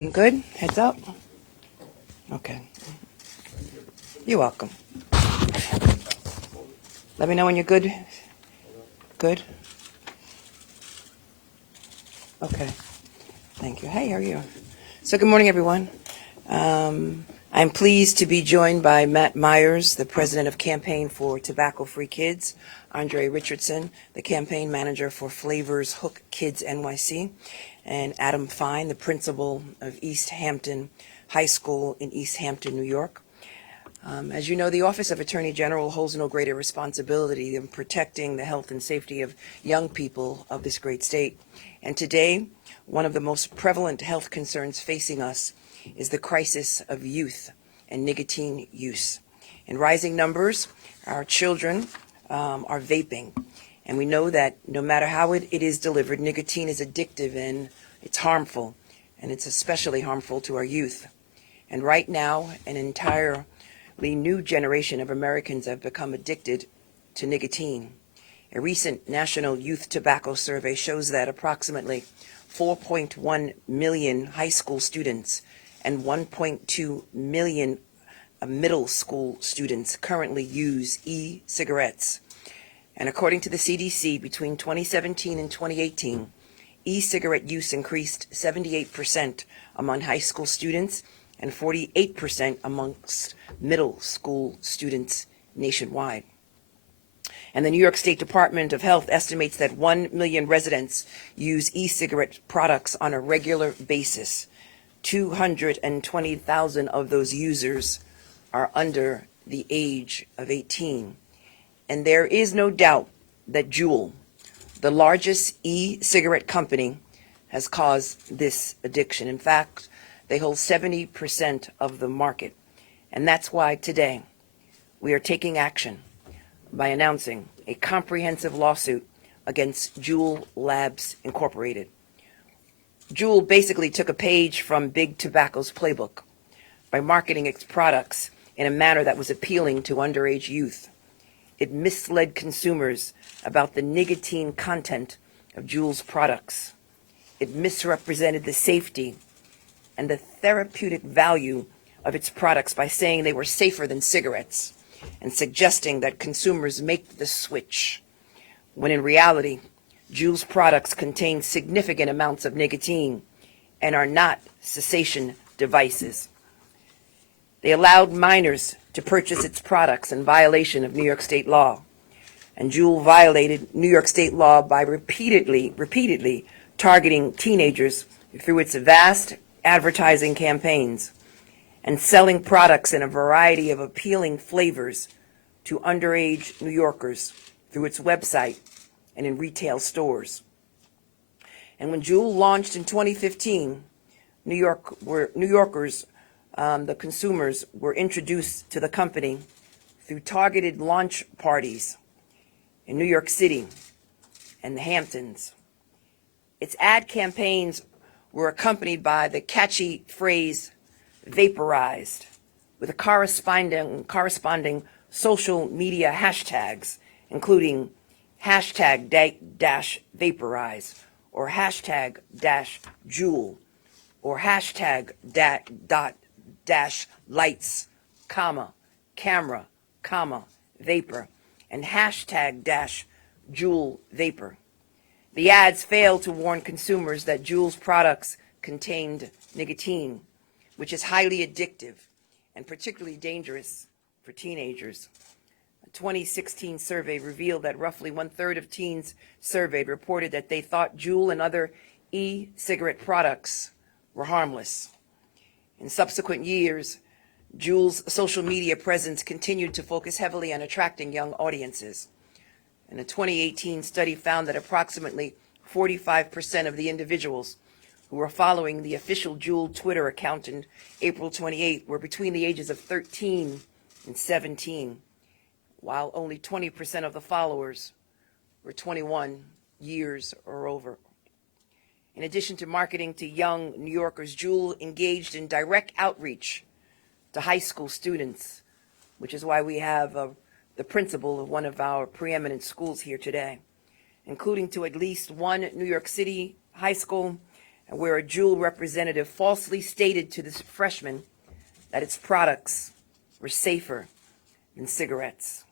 Good? Heads up? Okay. You're welcome. Let me know when you're good. Good? Okay. Thank you. Hey, how are you? So good morning, everyone. I'm pleased to be joined by Matt Myers, the president of Campaign for Tobacco-Free Kids, Andre Richardson, the campaign manager for Flavors Hook Kids NYC, and Adam Fine, the principal of East Hampton High School in East Hampton, New York. As you know, the Office of Attorney General holds no greater responsibility than protecting the health and safety of young people of this great state. And today, one of the most prevalent health concerns facing us is the crisis of youth and nicotine use. In rising numbers, our children are vaping. And we know that no matter how it is delivered, nicotine is addictive and it's harmful. And it's especially harmful to our youth. And right now, an entirely new generation of Americans have become addicted to nicotine. A recent National Youth Tobacco Survey shows that approximately 4.1 million high school students and 1.2 million middle school students currently use e-cigarettes. And according to the CDC, between 2017 and 2018, e-cigarette use increased 78% among high school students and 48% amongst middle school students nationwide. And the New York State Department of Health estimates that 1 million residents use e-cigarette products on a regular basis. 220,000 of those users are under the age of 18. And there is no doubt that Juul, the largest e-cigarette company, has caused this addiction. In fact, they hold 70% of the market. And that's why today we are taking action by announcing a comprehensive lawsuit against Juul Labs Incorporated. Juul basically took a page from Big Tobacco's playbook by marketing its products in a manner that was appealing to underage youth. It misled consumers about the nicotine content of Juul's products. It misrepresented the safety and the therapeutic value of its products by saying they were safer than cigarettes and suggesting that consumers make the switch, when in reality, Juul's products contain significant amounts of nicotine and are not cessation devices. They allowed minors to purchase its products in violation of New York state law. And Juul violated New York state law by repeatedly targeting teenagers through its vast advertising campaigns and selling products in a variety of appealing flavors to underage New Yorkers through its website and in retail stores. And when Juul launched in 2015, New Yorkers, the consumers, were introduced to the company through targeted launch parties in New York City and the Hamptons. Its ad campaigns were accompanied by the catchy phrase vaporized, with a corresponding social media hashtags, including hashtag dash vaporize, or hashtag dash Juul, or hashtag dash lights, comma, camera, comma, vapor, and hashtag dash Juul vapor. The ads failed to warn consumers that Juul's products contained nicotine, which is highly addictive and particularly dangerous for teenagers. A 2016 survey revealed that roughly 1/3 of teens surveyed reported that they thought Juul and other e-cigarette products were harmless. In subsequent years, Juul's social media presence continued to focus heavily on attracting young audiences. And a 2018 study found that approximately 45% of the individuals who were following the official Juul Twitter account in April 28 were between the ages of 13 and 17, while only 20% of the followers were 21 years or over. In addition to marketing to young New Yorkers, Juul engaged in direct outreach to high school students, which is why we have the principal of one of our preeminent schools here today, including to at least one New York City high school, and where a Juul representative falsely stated to this freshman that its products were safer than cigarettes.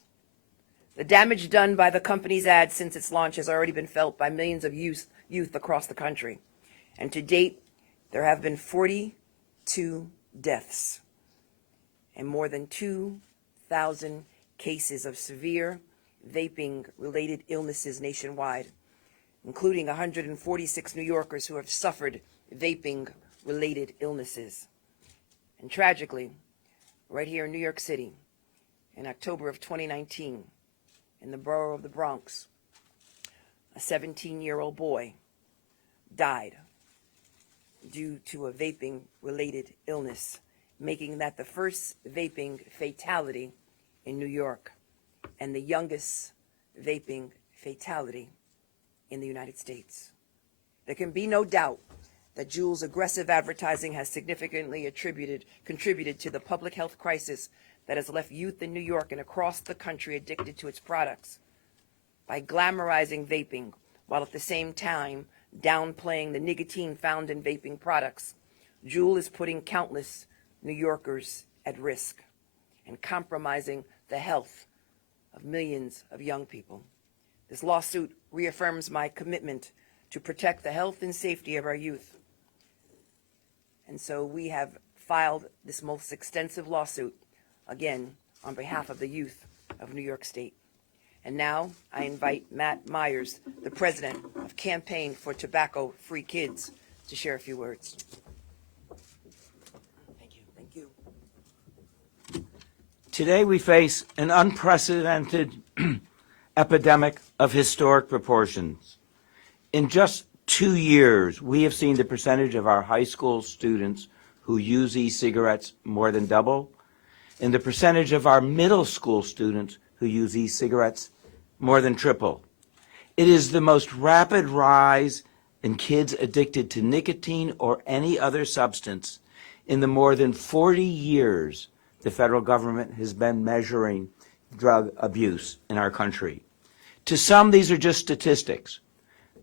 The damage done by the company's ad since its launch has already been felt by millions of youth across the country. And to date, there have been 42 deaths and more than 2,000 cases of severe vaping-related illnesses nationwide, including 146 New Yorkers who have suffered vaping-related illnesses. And tragically, right here in New York City, in October of 2019, in the borough of the Bronx, a 17-year-old boy died due to a vaping-related illness, making that the first vaping fatality in New York and the youngest vaping fatality in the United States. There can be no doubt that Juul's aggressive advertising has significantly contributed to the public health crisis that has left youth in New York and across the country addicted to its products. By glamorizing vaping while at the same time downplaying the nicotine found in vaping products, Juul is putting countless New Yorkers at risk and compromising the health of millions of young people. This lawsuit reaffirms my commitment to protect the health and safety of our youth. And so we have filed this most extensive lawsuit, again, on behalf of the youth of New York State. And now I invite Matt Myers, the president of Campaign for Tobacco-Free Kids, to share a few words. Thank you. Thank you. Today we face an unprecedented epidemic of historic proportions. In just 2 years, we have seen the percentage of our high school students who use e-cigarettes more than double, and the percentage of our middle school students who use e-cigarettes more than triple. It is the most rapid rise in kids addicted to nicotine or any other substance in the more than 40 years the federal government has been measuring drug abuse in our country. To some, these are just statistics,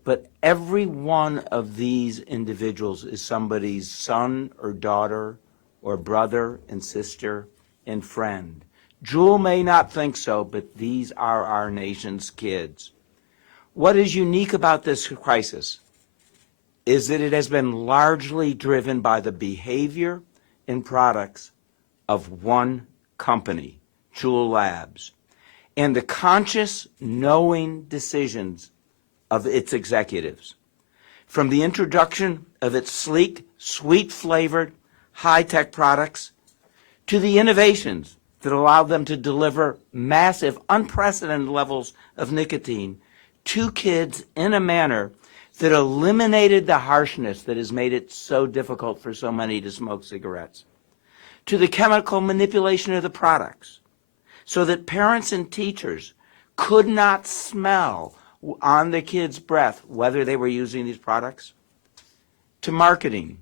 but every one of these individuals is somebody's son or daughter or brother and sister and friend. Juul may not think so, but these are our nation's kids. What is unique about this crisis is that it has been largely driven by the behavior and products of one company, Juul Labs, and the conscious, knowing decisions of its executives. From the introduction of its sleek, sweet-flavored, high-tech products to the innovations that allowed them to deliver massive, unprecedented levels of nicotine to kids in a manner that eliminated the harshness that has made it so difficult for so many to smoke cigarettes, to the chemical manipulation of the products so that parents and teachers could not smell on the kids' breath whether they were using these products, to marketing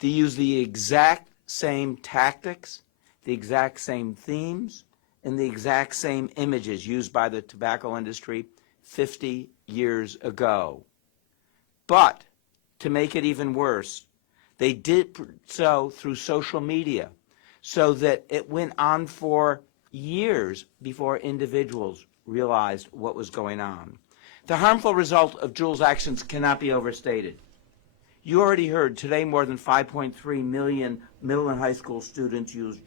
to use the exact same tactics, the exact same themes, and the exact same images used by the tobacco industry 50 years ago. But to make it even worse, they did so through social media so that it went on for years before individuals realized what was going on. The harmful result of Juul's actions cannot be overstated. You already heard today more than 5.3 million middle and high school students use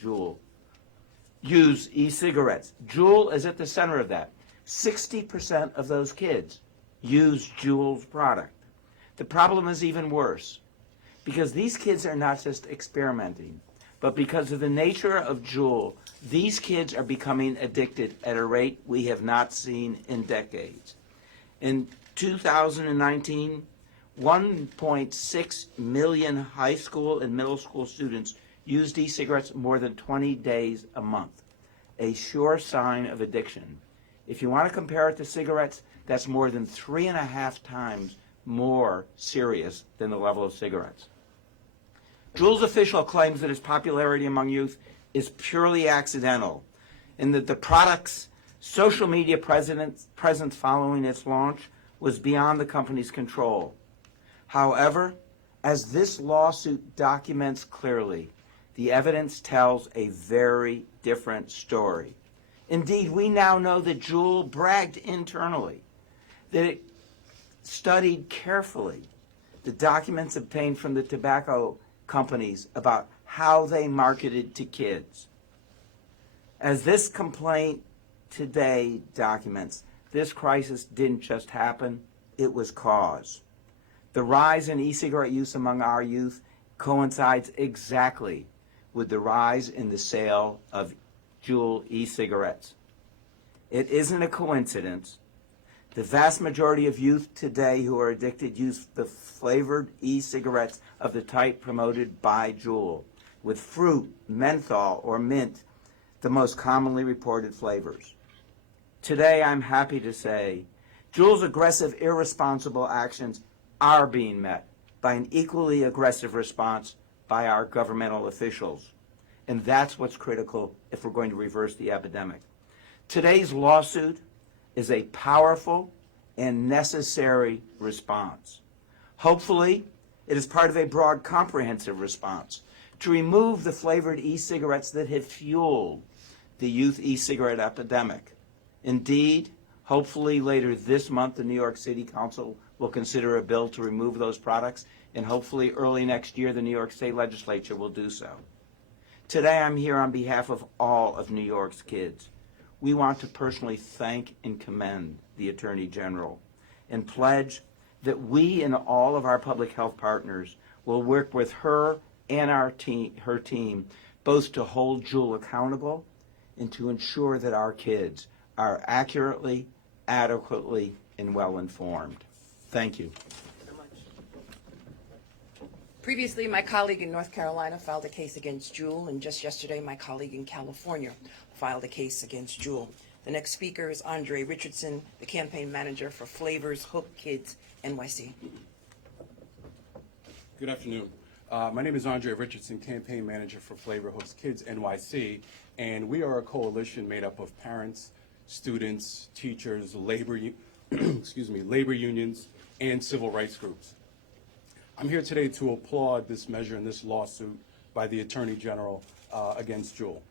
e-cigarettes. Juul is at the center of that. 60% of those kids use Juul's product. The problem is even worse because these kids are not just experimenting, but because of the nature of Juul, these kids are becoming addicted at a rate we have not seen in decades. In 2019, 1.6 million high school and middle school students used e-cigarettes more than 20 days a month, a sure sign of addiction. If you want to compare it to cigarettes, that's more than 3.5 times more serious than the level of cigarettes. Juul's official claims that its popularity among youth is purely accidental and that the product's social media presence following its launch was beyond the company's control. However, As this lawsuit documents clearly, the evidence tells a very different story. Indeed, we now know that Juul bragged internally, that it studied carefully the documents obtained from the tobacco companies about how they marketed to kids. As this complaint today documents, this crisis didn't just happen, it was caused. The rise in e-cigarette use among our youth coincides exactly with the rise in the sale of Juul e-cigarettes. It isn't a coincidence. The vast majority of youth today who are addicted use the flavored e-cigarettes of the type promoted by Juul, with fruit, menthol, or mint, the most commonly reported flavors. Today, I'm happy to say, Juul's aggressive, irresponsible actions are being met by an equally aggressive response by our governmental officials. And that's what's critical if we're going to reverse the epidemic. Today's lawsuit is a powerful and necessary response. Hopefully, it is part of a broad, comprehensive response to remove the flavored e-cigarettes that have fueled the youth e-cigarette epidemic. Indeed, hopefully later this month, the New York City Council will consider a bill to remove those products, and hopefully early next year, the New York State Legislature will do so. Today, I'm here on behalf of all of New York's kids. We want to personally thank and commend the Attorney General and pledge that we and all of our public health partners will work with her and her team both to hold Juul accountable and to ensure that our kids are accurately, adequately, and well informed. Thank you. Previously, my colleague in North Carolina filed a case against Juul, and just yesterday, my colleague in California filed a case against Juul. The next speaker is Andre Richardson, the campaign manager for Flavors Hope Kids NYC. Good afternoon. My name is Andre Richardson, campaign manager for Flavor Hooks Kids NYC, and we are a coalition made up of parents, students, teachers, labor unions, and civil rights groups. I'm here today to applaud this measure and this lawsuit by the Attorney General against Juul.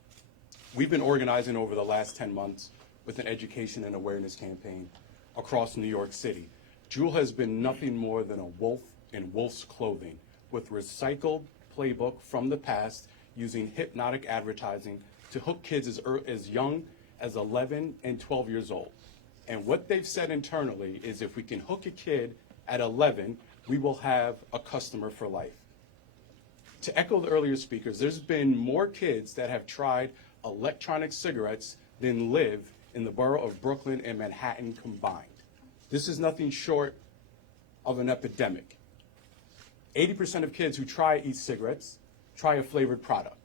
We've been organizing over the last 10 months with an education and awareness campaign across New York City. Juul has been nothing more than a wolf in wolf's clothing, with recycled playbook from the past using hypnotic advertising to hook kids as young as 11 and 12 years old. And what they've said internally is if we can hook a kid at 11, we will have a customer for life. To echo the earlier speakers, there's been more kids that have tried electronic cigarettes than live in the borough of Brooklyn and Manhattan combined. This is nothing short of an epidemic. 80% of kids who try e-cigarettes try a flavored product.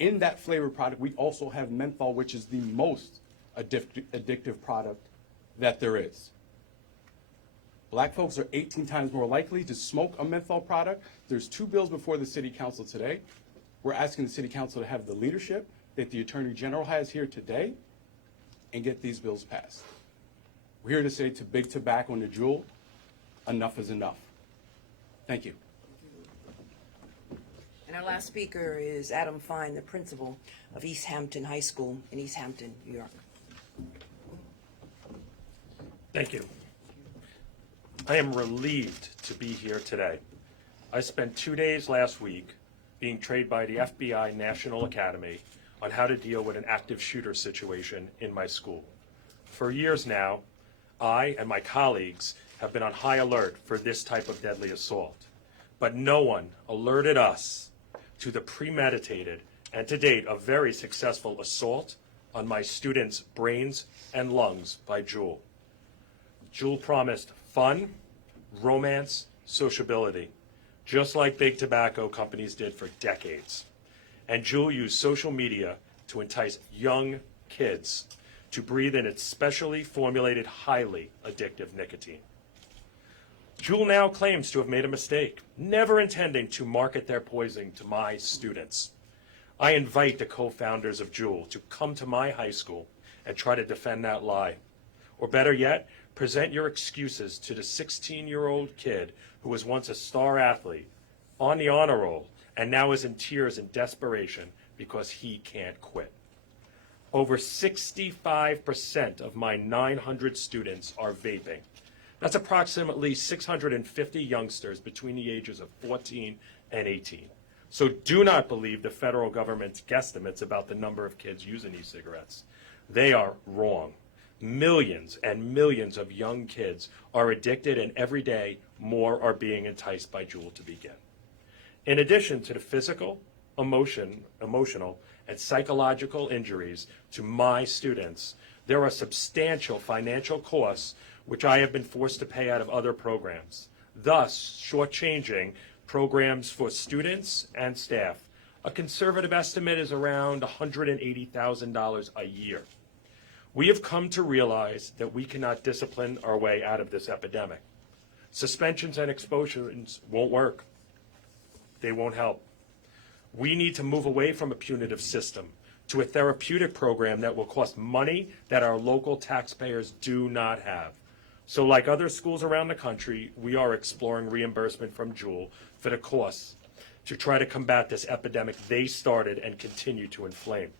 In that flavored product, we also have menthol, which is the most addictive product that there is. Black folks are 18 times more likely to smoke a menthol product. There's 2 bills before the City Council today. We're asking the City Council to have the leadership that the Attorney General has here today and get these bills passed. We're here to say to Big Tobacco and to Juul, enough is enough. Thank you. And our last speaker is Adam Fine, the principal of East Hampton High School in East Hampton, New York. Thank you. I am relieved to be here today. I spent 2 days last week being trained by the FBI National Academy on how to deal with an active shooter situation in my school. For years now, I and my colleagues have been on high alert for this type of deadly assault, but no one alerted us to the premeditated and to date a very successful assault on my students' brains and lungs by Juul. Juul promised fun, romance, sociability, just like big tobacco companies did for decades. And Juul used social media to entice young kids to breathe in its specially formulated, highly addictive nicotine. Juul now claims to have made a mistake, never intending to market their poison to my students. I invite the co-founders of Juul to come to my high school and try to defend that lie, Or better yet, present your excuses to the 16-year-old kid who was once a star athlete, on the honor roll, and now is in tears in desperation because he can't quit. Over 65% of my 900 students are vaping. That's approximately 650 youngsters between the ages of 14 and 18. So do not believe the federal government's guesstimates about the number of kids using e-cigarettes. They are wrong. Millions and millions of young kids are addicted, and every day more are being enticed by Juul to begin. In addition to the physical, emotional, and psychological injuries to my students, there are substantial financial costs which I have been forced to pay out of other programs, thus shortchanging programs for students and staff. A conservative estimate is around $180,000 a year. We have come to realize that we cannot discipline our way out of this epidemic. Suspensions and expulsions won't work. They won't help. We need to move away from a punitive system to a therapeutic program that will cost money that our local taxpayers do not have. So like other schools around the country, we are exploring reimbursement from Juul for the costs to try to combat this epidemic they started and continue to inflame.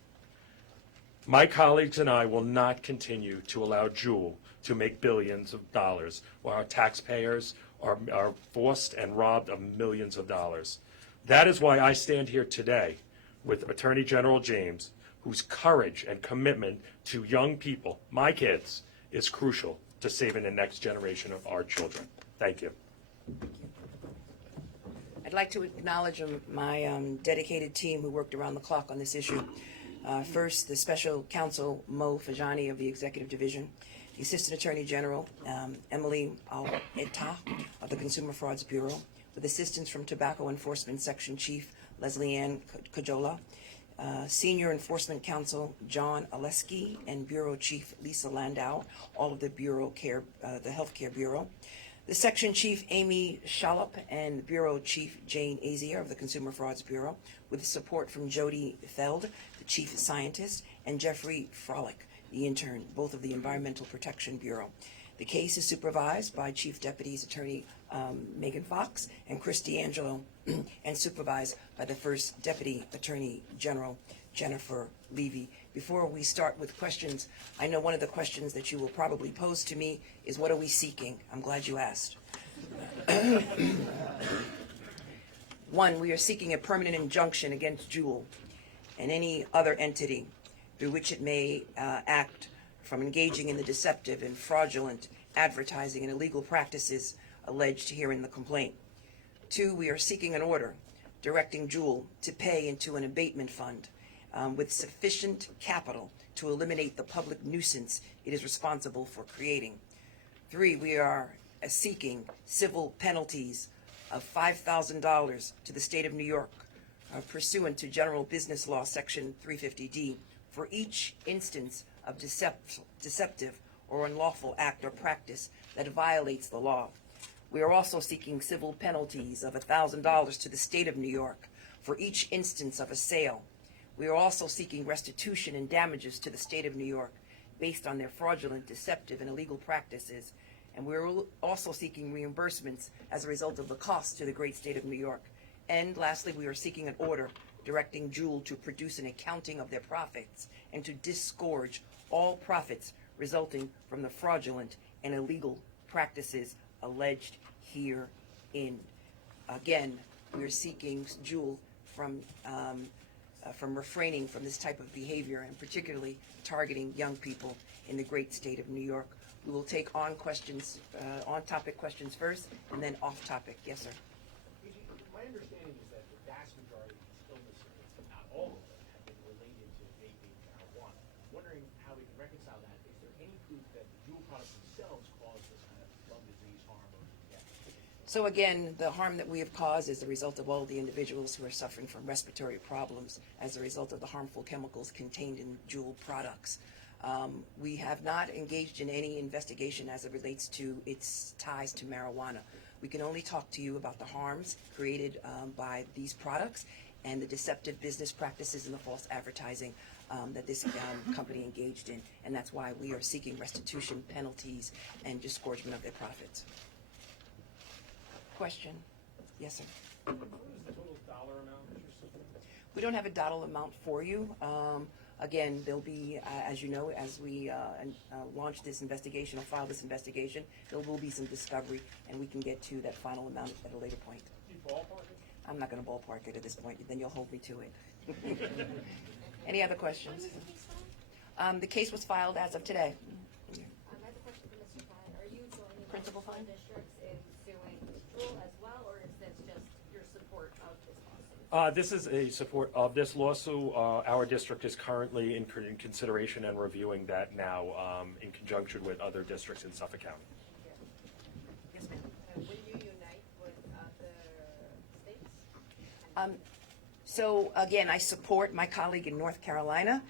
My colleagues and I will not continue to allow Juul to make billions of dollars while our taxpayers are forced and robbed of millions of dollars. That is why I stand here today with Attorney General James, whose courage and commitment to young people, my kids, is crucial to saving the next generation of our children. Thank you. I'd like to acknowledge my dedicated team who worked around the clock on this issue. First, the Special Counsel Mo Fajani of the Executive Division, the Assistant Attorney General Emily Al-Etta of the Consumer Frauds Bureau, with assistance from Tobacco Enforcement Section Chief Leslie Ann Cajola, Senior Enforcement Counsel John Oleski, and Bureau Chief Lisa Landau, all of the Bureau Care, the Healthcare Bureau, the Section Chief Amy Shallop, and Bureau Chief Jane Azier of the Consumer Frauds Bureau, with support from Jody Feld, the Chief Scientist, and Jeffrey Frolick, the intern, both of the Environmental Protection Bureau. The case is supervised by Chief Deputies Attorney Megan Fox and Chris D'Angelo, and supervised by the First Deputy Attorney General Jennifer Levy. Before we start with questions, I know one of the questions that you will probably pose to me is, what are we seeking? I'm glad you asked. One, we are seeking a permanent injunction against Juul and any other entity through which it may act from engaging in the deceptive and fraudulent advertising and illegal practices alleged here in the complaint. Two, we are seeking an order directing Juul to pay into an abatement fund with sufficient capital to eliminate the public nuisance it is responsible for creating. Three, we are seeking civil penalties of $5,000 to the state of New York pursuant to General Business Law Section 350D for each instance of deceptive or unlawful act or practice that violates the law. We are also seeking civil penalties of $1,000 to the state of New York for each instance of a sale. We are also seeking restitution and damages to the state of New York based on their fraudulent, deceptive, and illegal practices. And we're also seeking reimbursements as a result of the costs to the great state of New York. And lastly, we are seeking an order directing Juul to produce an accounting of their profits and to disgorge all profits resulting from the fraudulent and illegal practices alleged herein. Again, we are seeking Juul from refraining from this type of behavior, and particularly targeting young people in the great state of New York. We will take on questions, on-topic questions first, and then off-topic. Yes, sir. My understanding is that the vast majority of these illnesses, if not all of them, have been related to vaping marijuana. I'm wondering how we can reconcile that. Is there any proof that the Juul products themselves cause this kind of lung disease, harm, or death? So again, the harm that we have caused is the result of all the individuals who are suffering from respiratory problems as a result of the harmful chemicals contained in Juul products. We have not engaged in any investigation as it relates to its ties to marijuana. We can only talk to you about the harms created by these products and the deceptive business practices and the false advertising that this company engaged in, and that's why we are seeking restitution, penalties, and disgorgement of their profits. Question? Yes, sir. What is the total dollar amount that you're seeking? We don't have a dollar amount for you. Again, there'll be, as you know, as we launch this investigation or file this investigation, there will be some discovery, and we can get to that final amount at a later point. Do you ballpark it? I'm not going to ballpark it at this point. Then you'll hold me to it. Any other questions? When was the case filed? The case was filed as of today. I have a question for Mr. Fine. Are you joining Principal other Fine? districts in suing Juul as well, or is this just your support of this lawsuit? This is a support of this lawsuit. Our district is currently in consideration and reviewing that now in conjunction with other districts in Suffolk County. Yes, ma'am. Will you unite with the states? So again, I support my colleague in North Carolina,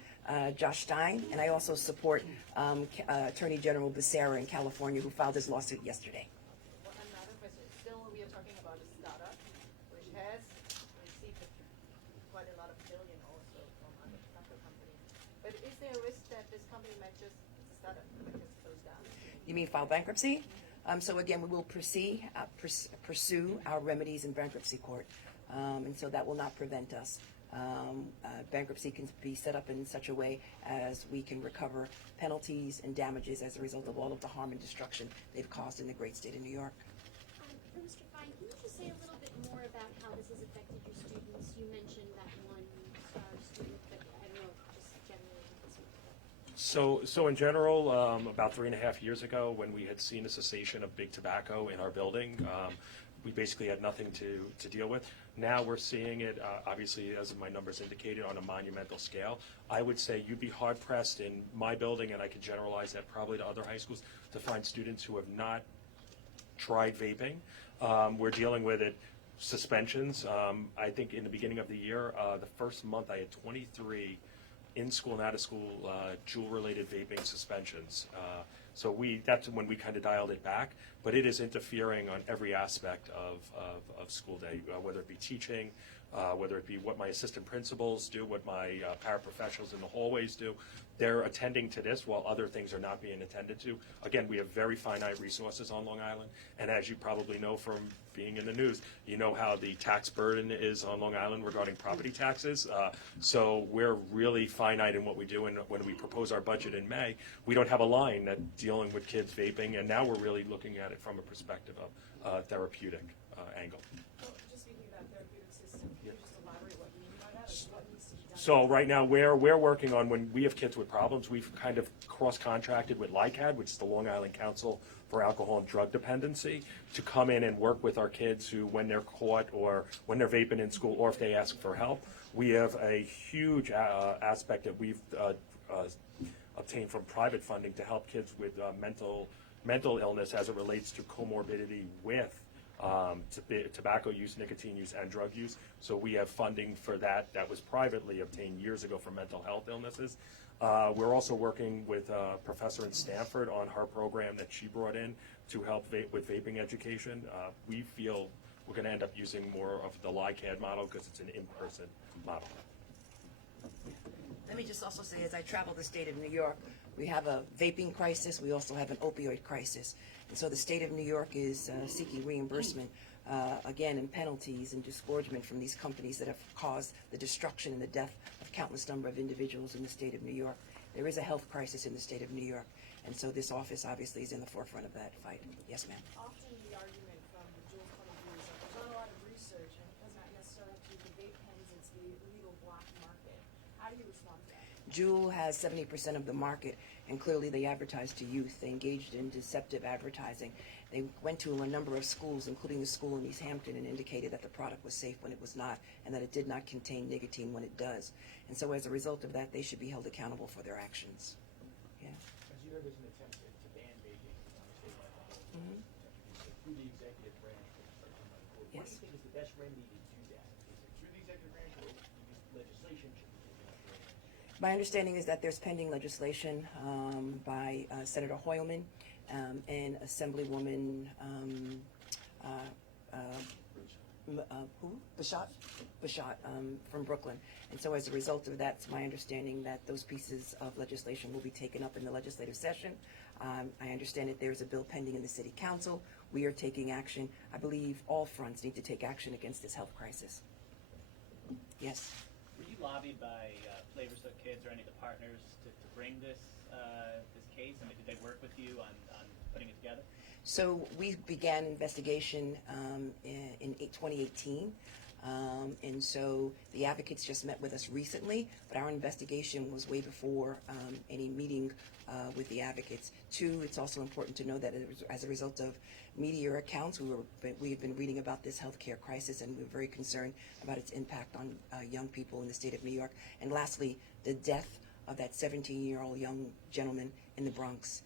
Josh Stein, and I also support Attorney General Becerra in California, who filed this lawsuit yesterday. Well, another question. Still, we are talking about a startup which has received quite a lot of billion also from other tobacco companies. But is there a risk that this company might just, it's a startup, might just close down? You mean file bankruptcy? So again, we will pursue our remedies in bankruptcy court, and so that will not prevent us. Bankruptcy can be set up in such a way as we can recover penalties and damages as a result of all of the harm and destruction they've caused in the great state of New York. For Mr. Fine, can you just say a little bit more about how this has affected your students? You mentioned that one student, but I don't know, just generally what this would be. So in general, about 3.5 years ago, when we had seen a cessation of big tobacco in our building, we basically had nothing to deal with. Now we're seeing it, obviously, as my numbers indicated, on a monumental scale. I would say you'd be hard-pressed in my building, and I could generalize that probably to other high schools, to find students who have not tried vaping. We're dealing with it, suspensions. I think in the beginning of the year, the first month, I had 23 in-school and out-of-school Juul-related vaping suspensions. So that's when we kind of dialed it back, but it is interfering on every aspect of school day, whether it be teaching, whether it be what my assistant principals do, what my paraprofessionals in the hallways do. They're attending to this while other things are not being attended to. Again, we have very finite resources on Long Island, and as you probably know from being in the news, you know how the tax burden is on Long Island regarding property taxes. So we're really finite in what we do, and when we propose our budget in May, we don't have a line that dealing with kids vaping, and now we're really looking at it from a perspective of therapeutic angle. Well, just speaking about therapeutic system, can you just elaborate what you mean by that? What needs to be done? So right now, we're working on, when we have kids with problems, we've kind of cross-contracted with LICAD, which is the Long Island Council for Alcohol and Drug Dependency, to come in and work with our kids who, when they're caught or when they're vaping in school or if they ask for help. We have a huge aspect that we've obtained from private funding to help kids with mental illness as it relates to comorbidity with tobacco use, nicotine use, and drug use. So we have funding for that was privately obtained years ago for mental health illnesses. We're also working with a professor in Stanford on her program that she brought in to help with vaping education. We feel we're going to end up using more of the LICAD model because it's an in-person model. Let me just also say, as I travel the state of New York, we have a vaping crisis. We also have an opioid crisis. And so the state of New York is seeking reimbursement, again, in penalties and disgorgement from these companies that have caused the destruction and the death of countless number of individuals in the state of New York. There is a health crisis in the state of New York. And so this office obviously is in the forefront of that fight. Yes, ma'am. Often the argument from the Juul point of view is that there's not a lot of research and it does not necessarily have to be the vape pens, it's the illegal black market. How do you respond to that? Juul has 70% of the market, and clearly they advertise to youth. They engaged in deceptive advertising. They went to a number of schools, including the school in East Hampton, and indicated that the product was safe when it was not, and that it did not contain nicotine when it does. And so as a result of that, they should be held accountable for their actions. Yeah. As you know, there's an attempt to ban vaping on a statewide level through the executive branch, which is started by the court. What do Yes. you think is the best remedy to do that? Is it through the executive branch, or legislation should be taken up there? My understanding is that there's pending legislation by Senator Hoylman and Assemblywoman Who? Bashat, from Brooklyn. And so as a result of that, it's my understanding that those pieces of legislation will be taken up in the legislative session. I understand that there's a bill pending in the city council. We are taking action. I believe all fronts need to take action against this health crisis. Yes. Were you lobbied by Flavors of Kids or any of the partners to bring this case? I mean, did they work with you on putting it together? So we began investigation in 2018. And so the advocates just met with us recently, but our investigation was way before any meeting with the advocates. Two, it's also important to know that as a result of media accounts, we have been reading about this healthcare crisis, and we're very concerned about its impact on young people in the state of New York. And lastly, the death of that 17-year-old young gentleman in the Bronx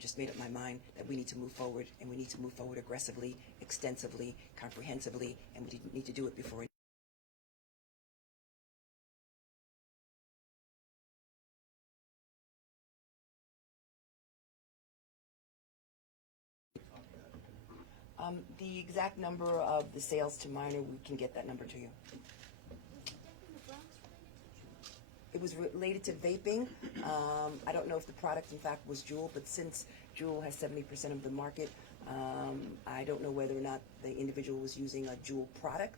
just made up my mind that we need to move forward, and we need to move forward aggressively, extensively, comprehensively, and we need to do it before it. The exact number of the sales to minor, we can get that number to you. It was related to vaping. I don't know if the product, in fact, was Juul, but since Juul has 70% of the market, I don't know whether or not the individual was using a Juul product,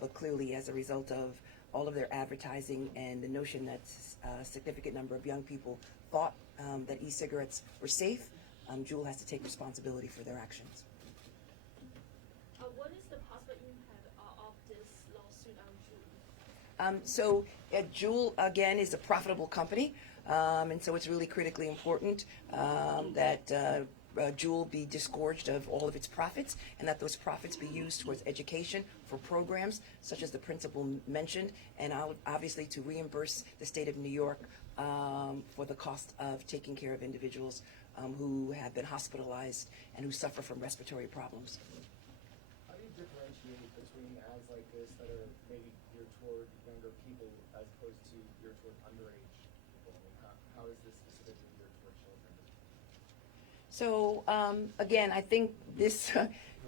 but clearly as a result of all of their advertising and the notion that a significant number of young people thought that e-cigarettes were safe, Juul has to take responsibility for their actions. What is the possible impact of this lawsuit on Juul? So Juul, again, is a profitable company, and so it's really critically important that Juul be disgorged of all of its profits, and that those profits be used towards education for programs such as the principal mentioned, and obviously to reimburse the state of New York for the cost of taking care of individuals who have been hospitalized and who suffer from respiratory problems. How do you differentiate between ads like this that are maybe geared toward younger people as opposed to geared toward underage people? I mean, how is this specifically geared toward children? So again, I think this,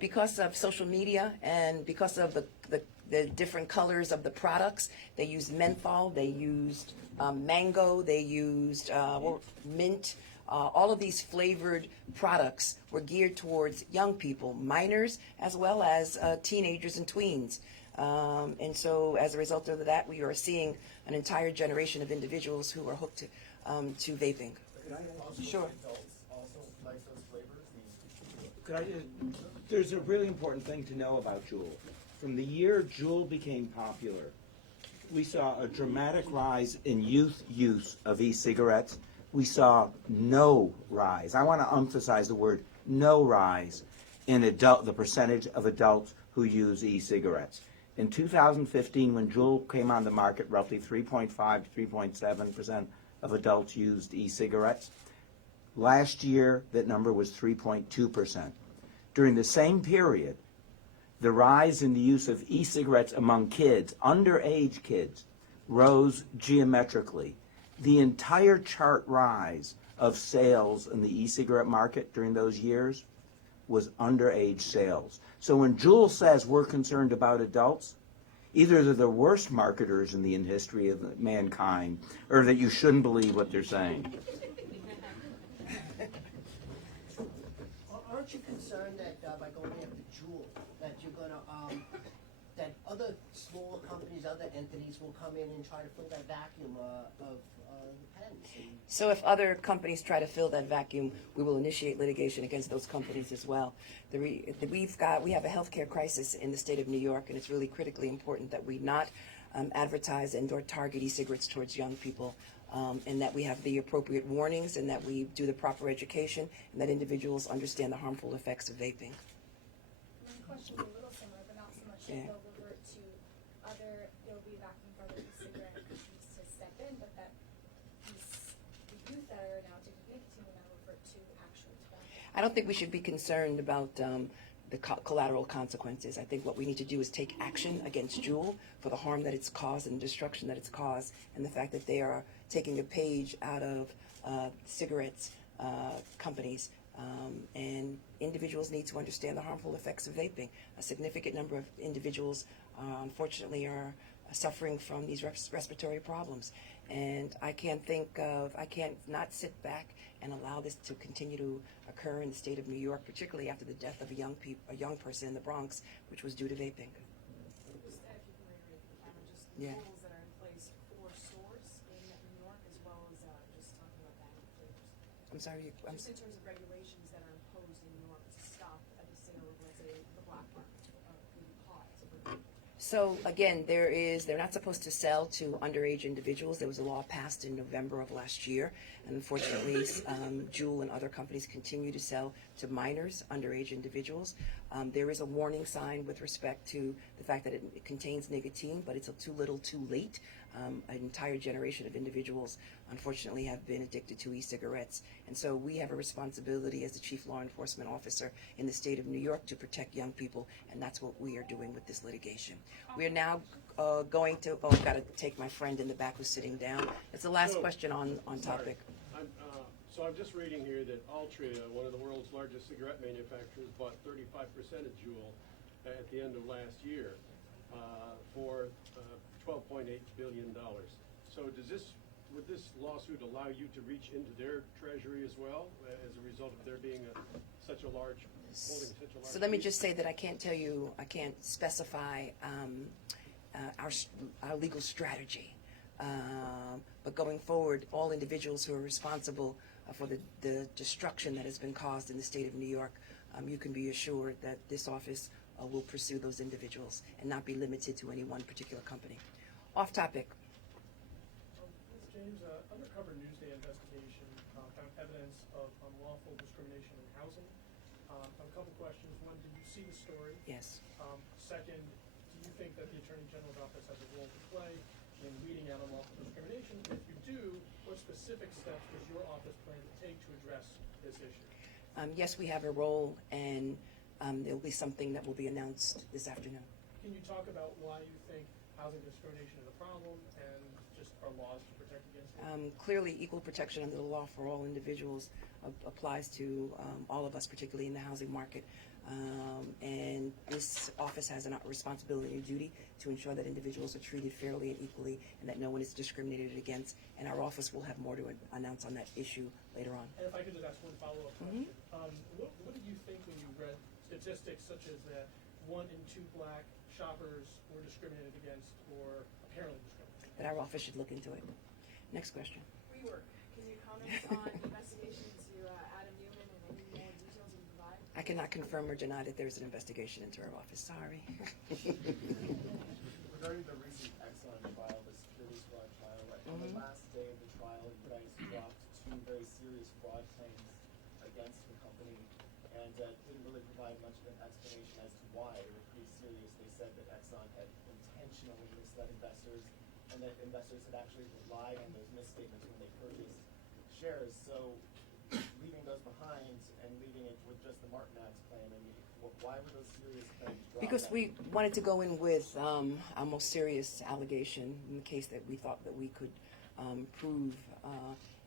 because of social media and because of the different colors of the products, they used menthol, they used mango, they used mint. All of these flavored products were geared towards young people, minors, as well as teenagers and tweens. And so as a result of that, we are seeing an entire generation of individuals who are hooked to vaping. Could I also Sure. adults also like those flavors? Could I there's a really important thing to know about Juul. From the year Juul became popular, we saw a dramatic rise in youth use of e-cigarettes. We saw no rise. I want to emphasize the word no rise in the percentage of adults who use e-cigarettes. In 2015, when Juul came on the market, roughly 3.5 to 3.7% of adults used e-cigarettes. Last year, that number was 3.2%. During the same period, the rise in the use of e-cigarettes among kids, underage kids, rose geometrically. The entire chart rise of sales in the e-cigarette market during those years was underage sales. So when Juul says we're concerned about adults, either they're the worst marketers in the history of mankind, or that you shouldn't believe what they're saying. Aren't you concerned that by going after Juul, that you're gonna that other smaller companies, other entities will come in and try to fill that vacuum of the pens? So if other companies try to fill that vacuum, we will initiate litigation against those companies as well. We have a healthcare crisis in the state of New York, and it's really critically important that we not advertise and or target e-cigarettes towards young people, and that we have the appropriate warnings, and that we do the proper education, and that individuals understand the harmful effects of vaping. My question is a little similar, but not so much that they'll revert to there'll be a vacuum for other e-cigarette companies to step in, but that the youth that are now taking nicotine will now revert to actual tobacco. I don't think we should be concerned about the collateral consequences. I think what we need to do is take action against Juul for the harm that it's caused and the destruction that it's caused, and the fact that they are taking a page out of cigarettes companies And individuals need to understand the harmful effects of vaping. A significant number of individuals, unfortunately, are suffering from these respiratory problems. And I can't not sit back and allow this to continue to occur in the state of New York, particularly after the death of a young person in the Bronx, which was due to vaping. Just if you can reiterate the camera, just the Yeah. rules that are in place for stores in New York, as well as just talking about banning flavors. I'm sorry. Just in terms of regulations that are imposed in New York to stop at the sale of, let's say, the black market could be caught. So again, they're not supposed to sell to underage individuals. There was a law passed in November of last year, and unfortunately, Juul and other companies continue to sell to minors, underage individuals. There is a warning sign with respect to the fact that it contains nicotine, but it's too little, too late. An entire generation of individuals, unfortunately, have been addicted to e-cigarettes. And so we have a responsibility as the Chief Law Enforcement Officer in the state of New York to protect young people, and that's what we are doing with this litigation. We are now going to, I've got to take my friend in the back who's sitting down. It's the last question on topic. So I'm just reading here that Altria, one of the world's largest cigarette manufacturers, bought 35% of Juul at the end of last year for $12.8 billion. So would this lawsuit allow you to reach into their treasury as well as a result of there being such a large holding such a large? So let me just say that I can't specify our legal strategy. But going forward, all individuals who are responsible for the destruction that has been caused in the state of New York, you can be assured that this office will pursue those individuals and not be limited to any one particular company. Off topic. Ms. James, undercover Newsday investigation found evidence of unlawful discrimination in housing. A couple questions. One, did you see the story? Yes. Second, do you think that the Attorney General's office has a role to play in weeding out unlawful discrimination? If you do, what specific steps does your office plan to take to address this issue? Yes, we have a role, and there will be something that will be announced this afternoon. Can you talk about why you think housing discrimination is a problem and just our laws to protect against it? Clearly, equal protection under the law for all individuals applies to all of us, particularly in the housing market. And this office has a responsibility and duty to ensure that individuals are treated fairly and equally and that no one is discriminated against. And our office will have more to announce on that issue later on. And if I could just ask one follow-up question. What did you think when you read statistics such as that 1 in 2 black shoppers were discriminated against or apparently discriminated? That our office should look into it. Next question. WeWork, can you comment on the investigation into Adam Newman and any more details you can provide? I cannot confirm or deny that there's an investigation into our office. Sorry. Regarding the recent Exxon trial, the securities fraud trial, right, on the last day of the trial, you guys dropped 2 very serious fraud claims against the company and didn't really provide much of an explanation as to why. They were pretty serious. They said that Exxon had intentionally misled investors and that investors had actually relied on those misstatements when they purchased shares. So leaving those behind and leaving it with just the Martinez claim, I mean, why were those serious claims dropped? Because we wanted to go in with our most serious allegation in the case that we thought that we could prove,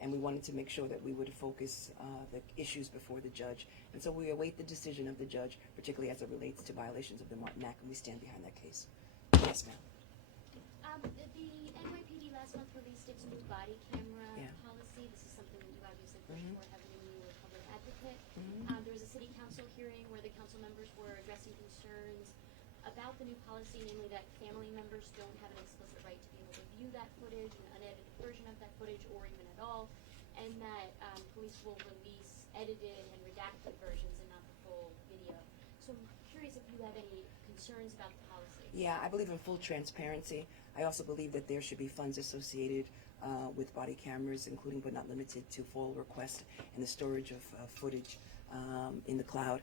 and we wanted to make sure that we would focus the issues before the judge. And so we await the decision of the judge, particularly as it relates to violations of the Martin Act, and we stand behind that case. Yes, ma'am. The NYPD last month released its new body camera Yeah. policy. This is something that you obviously pushed for heavily when you were a public advocate. There was a city council hearing where the council members were addressing concerns about the new policy, namely that family members don't have an explicit right to be able to view that footage, an unedited version of that footage, or even at all, and that police will release edited and redacted versions and not the full video. So I'm curious if you have any concerns about the policy. Yeah, I believe in full transparency. I also believe that there should be funds associated with body cameras, including but not limited to full request and the storage of footage in the cloud.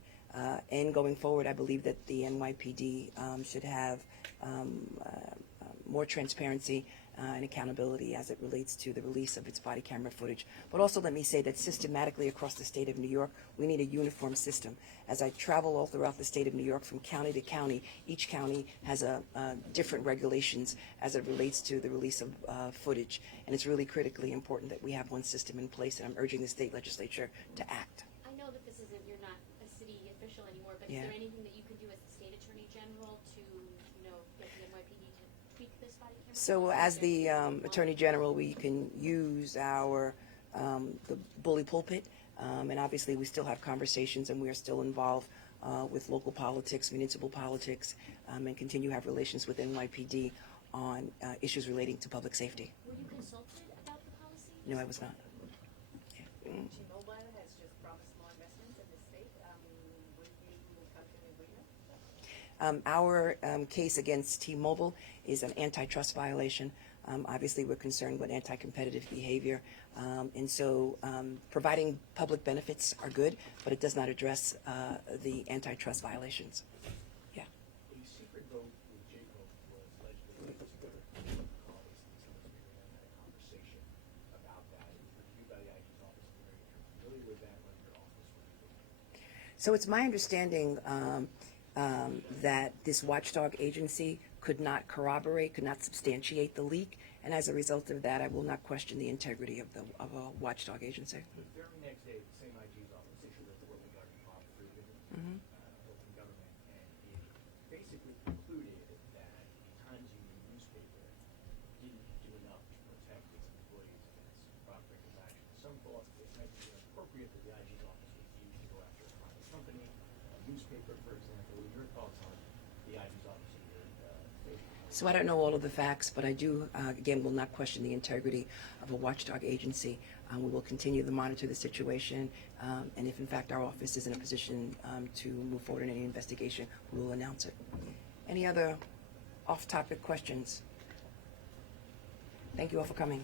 And going forward, I believe that the NYPD should have more transparency and accountability as it relates to the release of its body camera footage. But also let me say that systematically across the state of New York, we need a uniform system. As I travel all throughout the state of New York from county to county, each county has different regulations as it relates to the release of footage. And it's really critically important that we have one system in place, and I'm urging the state legislature to act. I know that this is Is Yeah. there anything that you could do as the state attorney general to, get the NYPD to tweak this body camera? So policy? as Is the there anything you Attorney want? General, we can use our, the bully pulpit, and obviously we still have conversations and we are still involved with local politics, municipal politics, and continue to have relations with NYPD on issues relating to public safety. Were you consulted about the policy? No, I was not. T-Mobile has just promised more investments in the state. Would you come to an agreement? Our case against T-Mobile is an antitrust violation. Obviously, we're concerned with anti-competitive behavior. And so providing public benefits are good, but it does not address the antitrust violations. Yeah. A secret vote with Jacob was allegedly put together in Congress, and someone's been had a conversation about that. It was reviewed by the IG's office. If you're familiar with that, whether your office would be. So it's my understanding that this watchdog agency could not corroborate, could not substantiate the leak, and as a result of that, I will not question the integrity of a watchdog agency. The very next day, the same IG's office issued a report regarding Bob Friedman, open government, and it basically concluded that the Times Union newspaper didn't do enough to protect its employees against Bob Friedman's actions. Some thought it might be inappropriate that the IG's office would use to go after a private company, a newspaper, for example. Your thoughts on the IG's office and your So I don't know all of the facts, but I do, again, will not question the integrity of a watchdog agency. We will continue to monitor the situation, and if in fact our office is in a position to move forward in any investigation, we will announce it. Any other off-topic questions? Thank you all for coming.